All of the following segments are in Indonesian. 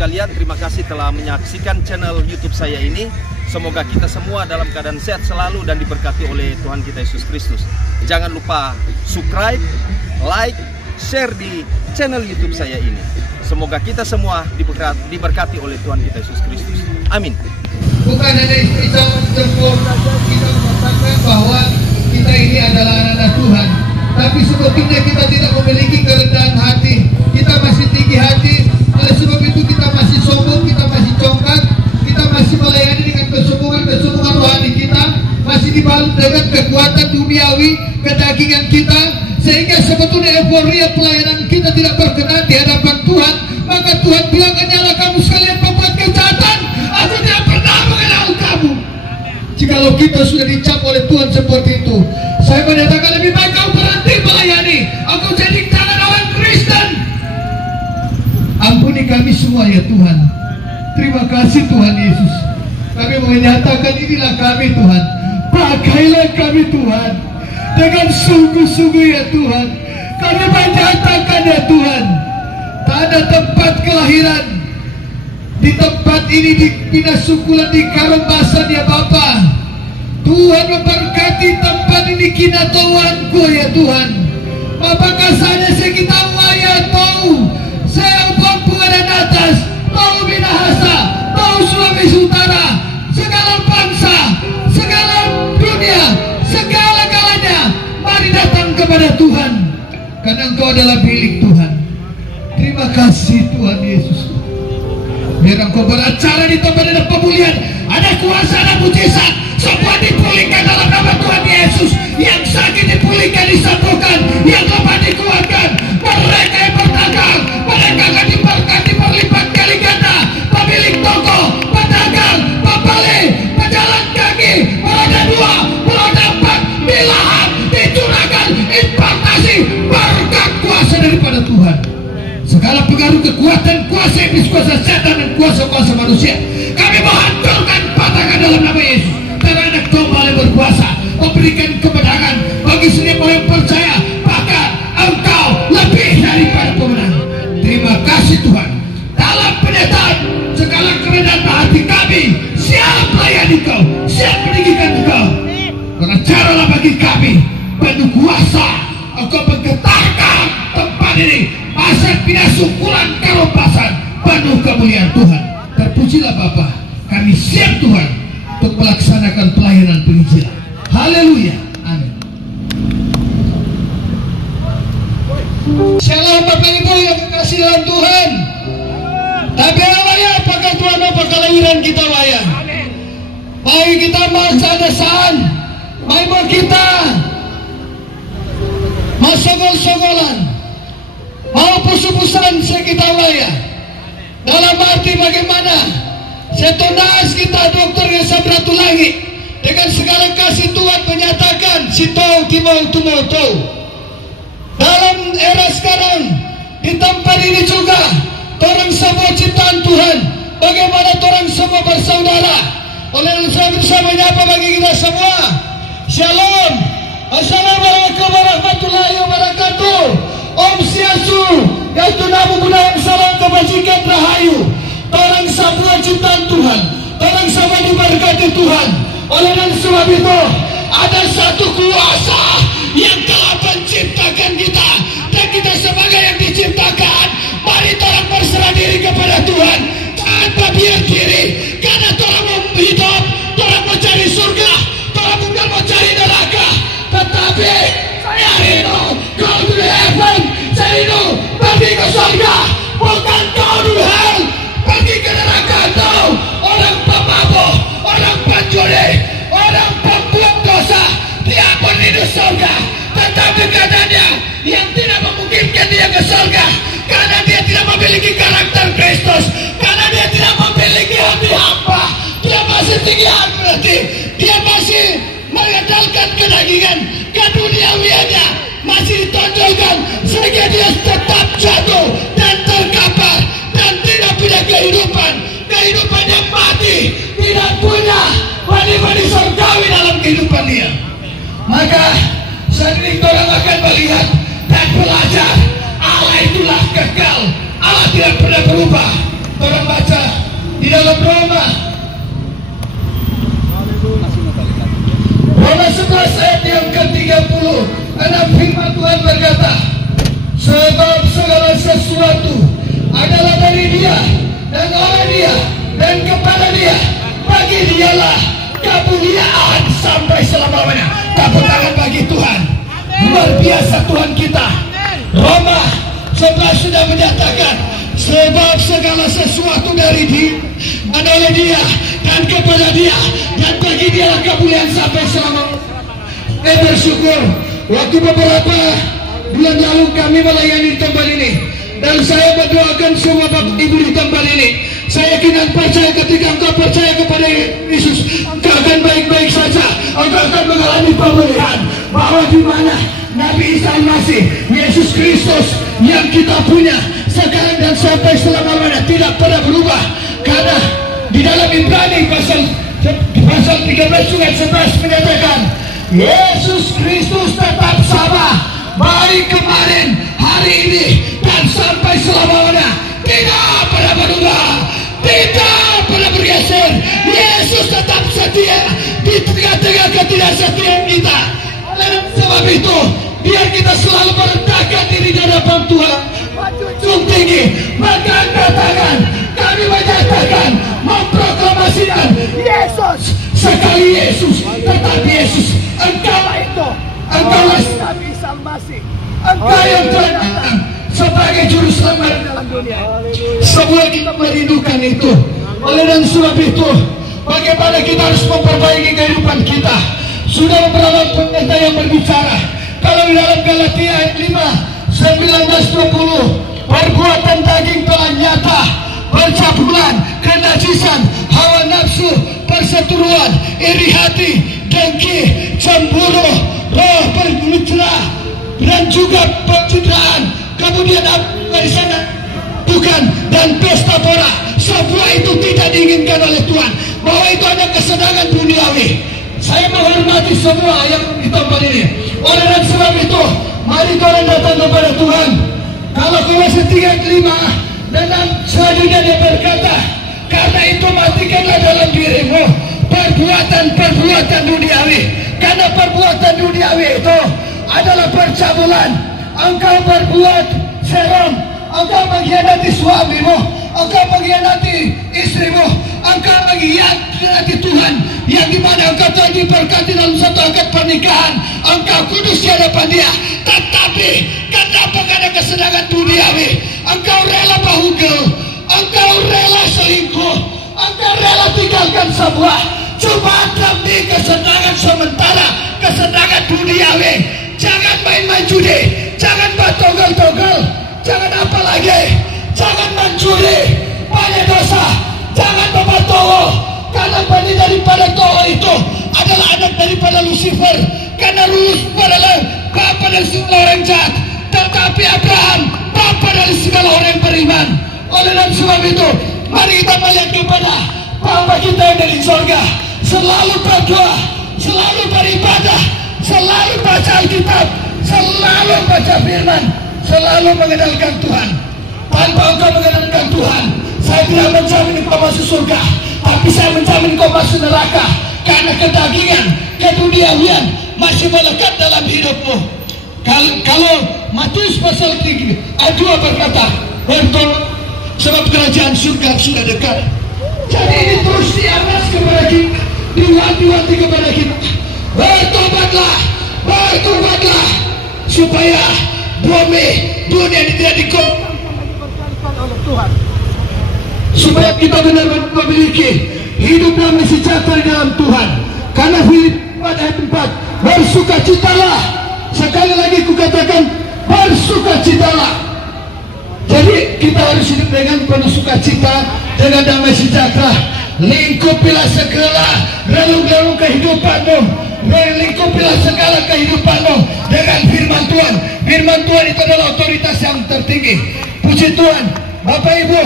sekalian, terima kasih telah menyaksikan channel YouTube saya ini. Semoga kita semua dalam keadaan sehat selalu dan diberkati oleh Tuhan kita Yesus Kristus. Jangan lupa subscribe, like, share di channel YouTube saya ini. Semoga kita semua diberkati oleh Tuhan kita Yesus Kristus. Amin. Bukan hanya ucapan jempol saja kita mengatakan bahwa kita ini adalah anak-anak Tuhan, tapi sebetulnya kita tidak memiliki kerendahan hati. Kita masih tinggi hati. Oleh sebab itu kita masih sombong, kita masih congkak, kita masih melayani dengan kesombongan rohani kita, masih dibalut dengan kekuatan duniawi, kedagingan kita, sehingga sebetulnya euforia pelayanan kita tidak berkenan di hadapan Tuhan. Maka Tuhan bilang, hanyalah kamu sekalian pembuat kejahatan, aku tidak pernah mengenal kamu. Jikalau kita sudah dicap oleh Tuhan seperti itu, saya menyatakan lebih baik kau berhenti melayani, aku jadi tangan orang Kristen. Ampuni kami semua ya Tuhan. Terima kasih Tuhan Yesus. Kami menyatakan inilah kami Tuhan. Pakailah kami Tuhan dengan sungguh-sungguh ya Tuhan. Kami menyatakan ya Tuhan, tak ada tempat kelahiran di tempat ini, di Pinasukulan, di Karombasan ya Bapa. Tuhan memberkati tempat ini kina Tuhanku ya Tuhan. Apakah saja kita waya tahu saya pengadan atas, tahu Minahasa, tahu Sulawesi Utara, segala bangsa, segala dunia, segala-galanya, mari datang kepada Tuhan, karena Engkau adalah milik Tuhan. Terima kasih Tuhan Yesus. Biar Engkau beracara di tempat ada pemulihan, ada kuasa, ada mujizat, semua dipulihkan dalam nama Tuhan Yesus. Yang sakit dipulihkan, disembuhkan, yang lemah dikuatkan, mereka yang berdagang, mereka akan diberkati berlipat kali ganda. Pemilik toko, pedagang, pembeli, pejalan kaki, roda 2, roda 4, bilahan, dicurahkan, impartasi, berkat kuasa daripada Tuhan. Segala pengaruh kekuatan, kuasa iblis, kuasa setan, dan kuasa-kuasa manusia, kami menghancurkan, patahkan dalam nama Yesus. Karena anak kembali berkuasa, memberikan kemenangan bagi setiap orang yang percaya, maka Engkau lebih daripada pemenang. Terima kasih Tuhan. Dalam penyertaan segala kerendahan hati kami, siap melayani Engkau, siap meninggikan Engkau. Karena caralah bagi kami penuh kuasa. Engkau menggetarkan tempat ini, Pasar Pinasukulan Karombasan, penuh kemuliaan Tuhan. Terpujilah Bapa, kami siap Tuhan untuk melaksanakan pelayanan penginjilan. Haleluya, amin. Shalom Bapak Ibu yang kekasih dalam Tuhan. Tapi ya, apakah Tuhan apa kelahiran kita wayang? Mari kita masa desan, mari kita mau sogol-sogolan, mau pusu-pusan kita wayang. Dalam arti bagaimana setunas kita dokter yang Samratulangi dengan segala kasih Tuhan menyatakan si tau timau tumau tau. Dalam era sekarang di tempat ini juga orang semua ciptaan Tuhan, bagaimana orang semua bersaudara. Oleh sebab itu saya menyapa bagi kita semua, Shalom, Assalamualaikum warahmatullahi wabarakatuh. Om Swastiastu, yaitu Namo Buddhaya, salam kebajikan rahayu. Orang semua ciptaan Tuhan, orang semua diberkati Tuhan. Oleh sebab itu ada satu kuasa yang telah menciptakan kita, dan kita sebagai yang diciptakan, mari orang berserah diri kepada Tuhan tanpa biar diri. Karena orang mau hidup, orang mau cari surga, orang bukan mau cari neraka. Tetapi saya rindu go to heaven, saya rindu pergi ke surga, bukan go to hell, pergi ke neraka. Tahu orang pemabuk, orang pencuri, orang pembuat dosa, dia pun hidup surga. Tetapi katanya yang tidak memungkinkan dia ke surga, karena dia tidak memiliki karakter Kristus, karena dia tidak memiliki hati hamba. Dia masih tinggi hati, dia masih mengandalkan kedagingan, keduniawiannya masih ditonjolkan, sehingga dia tetap jatuh dan terkapar dan tidak punya kehidupan yang mati, tidak punya benih-benih surgawi dalam kehidupan dia. Maka saat ini orang akan melihat dan belajar Allah itulah kekal, Allah tidak pernah berubah. Tolong baca di dalam Roma 11 ayat yang ke-30. Karena firman Tuhan berkata, sebab segala sesuatu adalah dari Dia dan oleh Dia dan kepada Dia. Bagi Dialah kemuliaan sampai selama-lamanya. Tepuk tangan bagi Tuhan. Luar biasa Tuhan kita. Roma 11 sudah menyatakan, sebab segala sesuatu dari Dia dan oleh Dia dan kepada Dia, dan bagi Dialah kemuliaan sampai selama-lamanya. Bersyukur waktu beberapa bulan lalu kami melayani tempat ini, dan saya berdoakan semua Bapak Ibu di tempat ini. Saya yakin dan percaya ketika engkau percaya kepada Yesus, engkau akan baik-baik saja. Engkau akan mengalami pemulihan. Bahwa di mana Nabi Isa Al-Masih, Yesus Kristus yang kita punya sekarang dan sampai selama-lamanya tidak pernah berubah. Karena di dalam Ibrani pasal 13 ayat 11 menyatakan, Yesus Kristus tetap sama, baik kemarin, hari ini, dan sampai selama-lamanya. Tidak pernah berubah, tidak pernah bergeser. Yesus tetap setia di tengah-tengah ketidaksetiaan kita. Oleh sebab itu, biar kita selalu merendahkan diri di hadapan Tuhan, menjunjung tinggi, mengangkat tangan. Kami menyatakan, memproklamasikan Yesus, sekali Yesus, tetap Yesus. Engkaulah itu, engkaulah Nabi Isa Al-Masih, engkau yang telah datang sebagai juru selamat dalam dunia. Semua kita merindukan itu. Oleh dan sebab itu, bagaimana kita harus memperbaiki kehidupan kita? Sudah beberapa pendeta yang berbicara. Kalau di dalam Galatia ayat 5, 19-20, perbuatan daging telah nyata, percabulan, kenajisan, hawa nafsu, perseteruan, iri hati, dengki, cemburu, roh berbicara, dan juga pencitraan, kemudian dari sana bukan, dan pesta pora. Semua itu tidak diinginkan oleh Tuhan. Bahwa itu hanya kesenangan duniawi. Saya menghormati semua yang di tempat ini. Oleh dan sebab itu, mari kalian datang kepada Tuhan. Kalau Kolose 3:5 dan selanjutnya dia berkata, karena itu matikanlah dalam dirimu perbuatan-perbuatan duniawi. Karena perbuatan duniawi itu adalah percabulan. Engkau berbuat serong, engkau mengkhianati suamimu, engkau mengkhianati istrimu, engkau mengkhianati Tuhan, yang dimana engkau telah diberkati dalam satu akad pernikahan, engkau kudus di hadapan Dia. Tetapi kenapa karena kesenangan duniawi, engkau rela bahugel, engkau rela selingkuh, engkau rela tinggalkan semua cuma demi kesenangan sementara, kesenangan duniawi. Jangan main-main judi, jangan batogel-togel, jangan apa lagi, jangan mencuri, banyak dosa, jangan membatowo. Karena banyak daripada towo itu adalah anak daripada Lucifer. Karena Lucifer adalah bapa dari segala orang jahat, tetapi Abraham bapa dari segala orang yang beriman. Oleh dan sebab itu, mari kita melihat kepada Bapa kita yang dari surga, selalu berdoa, selalu beribadah, selalu baca Alkitab, selalu baca firman, selalu mengenalkan Tuhan. Tanpa engkau mengenalkan Tuhan, saya tidak menjamin engkau masuk surga, tapi saya menjamin engkau masuk neraka. Karena kedagingan, keduniawian masih melekat dalam hidupmu. Kalau Matius pasal 3 ayat 2 berkata, bertolak sebab kerajaan surga sudah dekat. Jadi ini terus diamas kepada kita, diwanti-wanti kepada kita. Bertobatlah, bertobatlah, supaya bumi dunia ini tidak dikompakkan oleh Tuhan. Supaya kita benar-benar memiliki hidup damai sejahtera dalam Tuhan. Karena Filipi ayat 4, bersukacitalah. Sekali lagi kukatakan, bersukacitalah. Jadi kita harus hidup dengan penuh sukacita, dengan damai sejahtera. Lingkupilah segala relung-relung kehidupanmu, lingkupilah segala kehidupanmu dengan firman Tuhan. Firman Tuhan itu adalah otoritas yang tertinggi. Puji Tuhan. Bapak Ibu,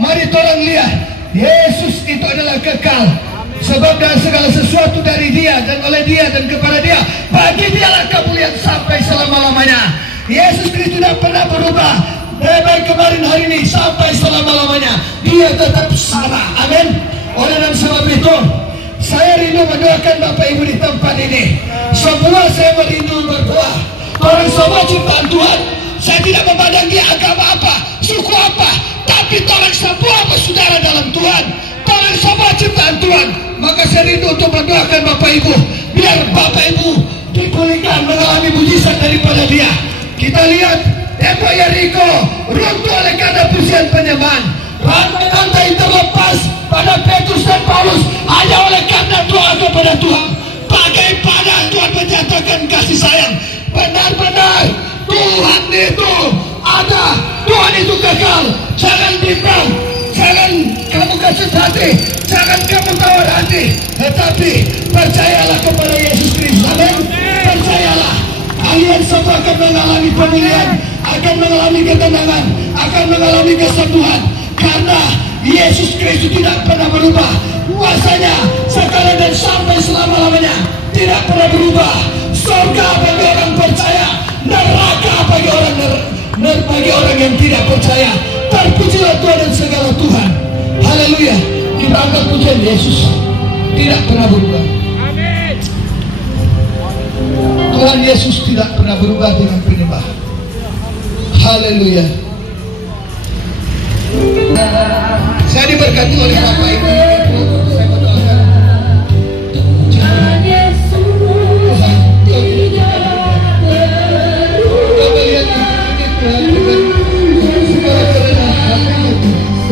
mari tolong lihat, Yesus itu adalah kekal. Sebab dengan segala sesuatu dari Dia dan oleh Dia dan kepada Dia, bagi Dialah kemuliaan sampai selama-lamanya. Yesus Kristus tidak pernah berubah. Dari kemarin hari ini sampai selama-lamanya. Dia dia tetap sama. Amin. Oleh dan sebab itu, saya rindu mendoakan Bapak Ibu di tempat ini. Semua saya merindu berdoa. Orang semua ciptaan Tuhan. Saya tidak memandang dia agama apa, suku apa, tapi orang semua bersaudara dalam Tuhan. Orang semua ciptaan Tuhan. Maka saya rindu untuk mendoakan Bapak Ibu, biar Bapak Ibu dipulihkan, mengalami mujizat daripada dia. Kita lihat tembok Yeriko runtuh oleh karena pujian penyembahan. Rantai terlepas pada Petrus dan Paulus hanya oleh karena doa kepada Tuhan. Bagaimana Tuhan menyatakan kasih sayang? Benar-benar Tuhan itu ada, Tuhan itu kekal. Jangan bimbang, jangan kamu kasih hati, jangan kamu tawar hati, tetapi percayalah kepada Yesus Kristus. Amin. Percayalah, kalian semua akan mengalami pemulihan, akan mengalami ketenangan, akan mengalami kesembuhan, karena Yesus Kristus tidak pernah berubah. Kuasanya sekarang dan sampai selama-lamanya tidak pernah berubah. Surga bagi orang percaya, neraka bagi orang yang tidak percaya. Terpujilah Tuhan dan segala Tuhan. Haleluya. Kita angkat pujian Yesus tidak pernah berubah. Amin. Tuhan Yesus tidak pernah berubah dengan penyembah. Haleluya. Saya diberkati oleh Bapak Ibu. Saya berdoakan Tuhan Yesus tidak berubah. Lihat ini Tuhan dengan segala kerendahan hatinya.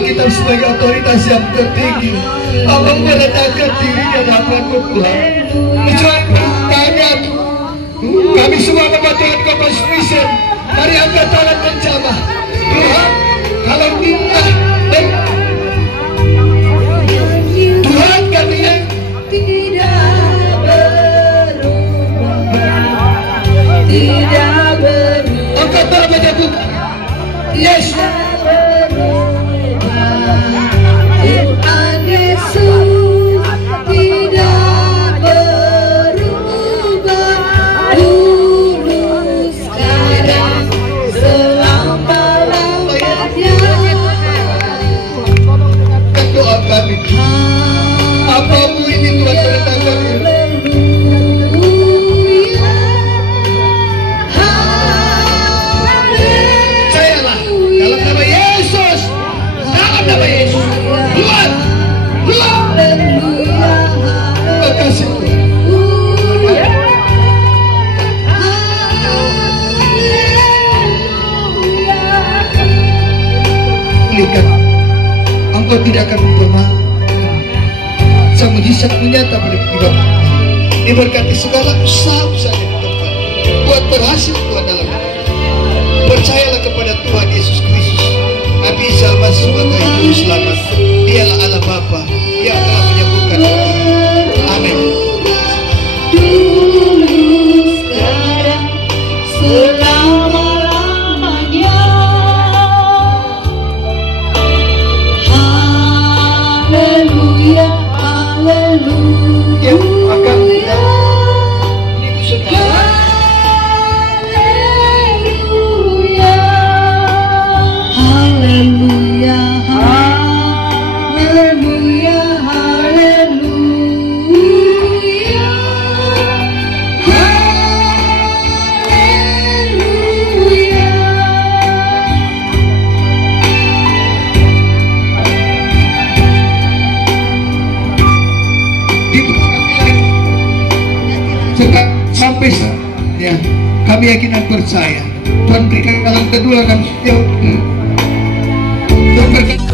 Alkitab sebagai otoritas yang tertinggi. Hamba merendahkan diri di hadapan-Mu Tuhan. Tuhan bertanya, kami semua membuat Tuhan Kompas Mission. Mari angkat tangan menjamah. Tuhan, kalau kita Tuhan kami yang tidak berubah, tidak berubah. angkat tangan menjamah. Yes. Tuhan Yesus tidak berubah, dulu sekarang selama-lamanya. Doa kami, apamu ini Tuhan merendahkan diri. Percayalah dalam nama Yesus, dalam nama Yesus. Tuhan, Tuhan, terima kasih Tuhan. Lihat, Engkau tidak akan pernah sang mujizat menyata pada hidup. Diberkati segala usaha-usaha yang Tuhan buat berhasil Tuhan dalam hidup. Percayalah kepada Tuhan Yesus Kristus, Nabi Salman sebagai Juru Selamat. Dialah Allah Bapa yang telah menyembuhkan kita. Amin. Dulu sekarang selama-lamanya. Haleluya, haleluya. Yang akan ibu saudara Haleluya, haleluya, haleluya, sampai ya kami yakin dan percaya Tuhan berikan dalam kedua kami Tuhan berkata